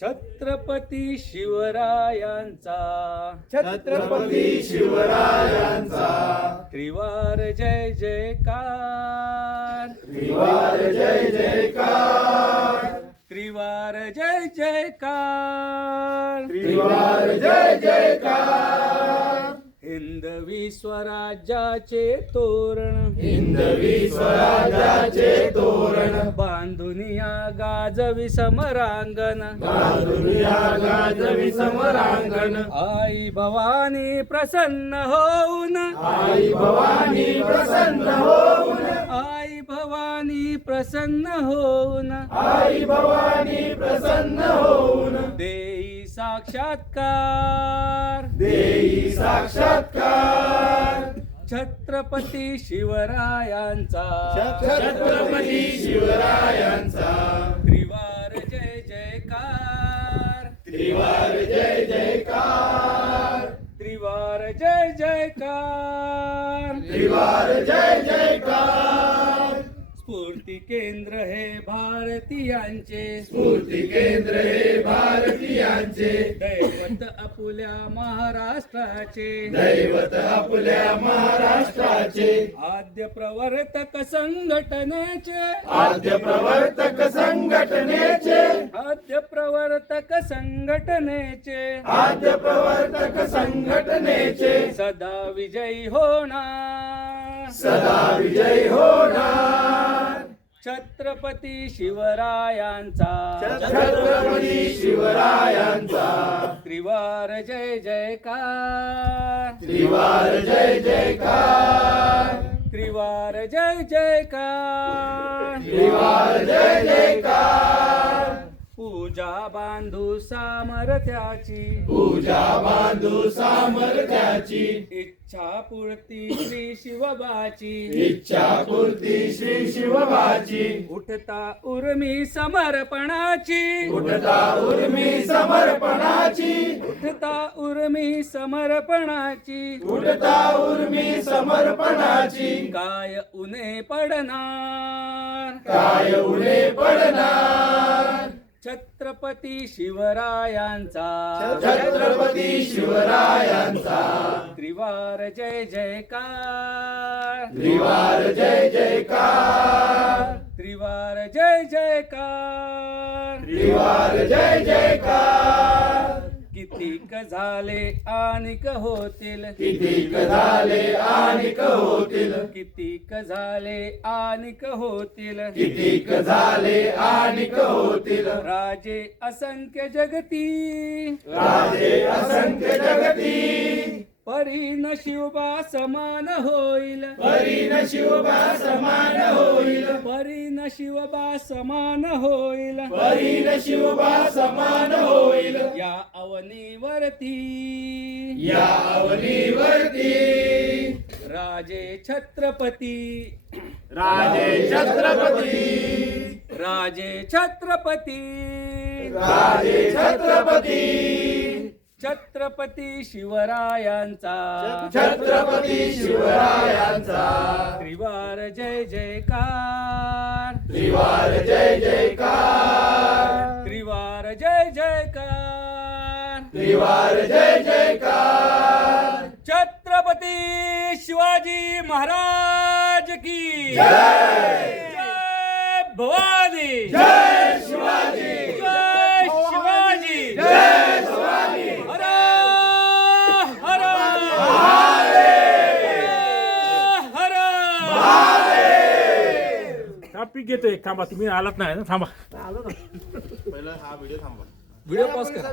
छत्रपती शिवरायांचा छत्रपती शिवरायांचा त्रिवार जय जयकार त्रिवार जय जयकार त्रिवार जय जयकार त्रिवार जय जयकार हिंदवी स्वराज्याचे तोरण हिंदवी स्वराज्याचे तोरण बांधुनिया गाजवी समरांगण दुनिया गाजवी समरांगण आई भवानी प्रसन्न होऊन आई भवानी प्रसन्न होऊन आई भवानी प्रसन्न होऊन आई भवानी प्रसन्न होऊन देई साक्षात्कार देई साक्षात्कार छत्रपती शिवरायांचा छत्रपती शिवरायांचा त्रिवार जय जयकार त्रिवार जय जयकार त्रिवार जय जयकार त्रिवार जय जयकार स्फूर्ती केंद्र हे भारतीयांचे स्फूर्ती केंद्र हे भारतीयांचे दैवत आपुल्या महाराष्ट्राचे दैवत आपल्या महाराष्ट्राचे आद्य प्रवर्तक संघटनेचे आद्य प्रवर्तक संघटनेचे आद्य प्रवर्तक संघटनेचे आद्य प्रवर्तक संघटनेचे सदा विजयी होणार सदा विजय होणार छत्रपती शिवरायांचा छत्रपती शिवरायांचा त्रिवार जय जयकार त्रिवार जय जयकार त्रिवार जय जयकार त्रिवार जय जयकार पूजा बांधू सामर्थ्याची पूजा बांधू सामर्थ्याची इच्छा पूर्ती श्री शिवबाची इच्छा पूर्ती श्री शिवबाची उठता उर्मी समर्पणाची उठता उर्मी समर्पणाची उठता उर्मी समर्पणाची उठता उर्मी समर्पणाची काय उन्हे पडणार काय उणे पडणार छत्रपती शिवरायांचा छत्रपती शिवरायांचा त्रिवार जय जयकार त्रिवार जय जयकार त्रिवार जय जयकार त्रिवार जय जयकार कितीक झाले आनिक होतील कितीक झाले आनिक होतील कितीक झाले आनिक होतील कितीक झाले आनिक होतील राजे असंख्य जगती राजे असंख्य जगती परी शिवबा समान होईल परीन शिवबा समान होईल परी शिवबा समान होईल परीन शिवबा समान होईल या अवनीवरती या अवनीवरती राजे छत्रपती राजे छत्रपती राजे छत्रपती राजे छत्रपती छत्रपती शिवरायांचा छत्रपती शिवरायांचा त्रिवार जय जयकार त्रिवार जय जयकार त्रिवार जय जयकार त्रिवार जय जयकार छत्रपती शिवाजी महाराज की जय जय भवानी जय शिवाजी जय शिवाजी जय शिवाजी हर हर हर हा पीक घेतोय थांबा तुम्ही आलात नाही ना थांबा व्हिडिओ पॉज करा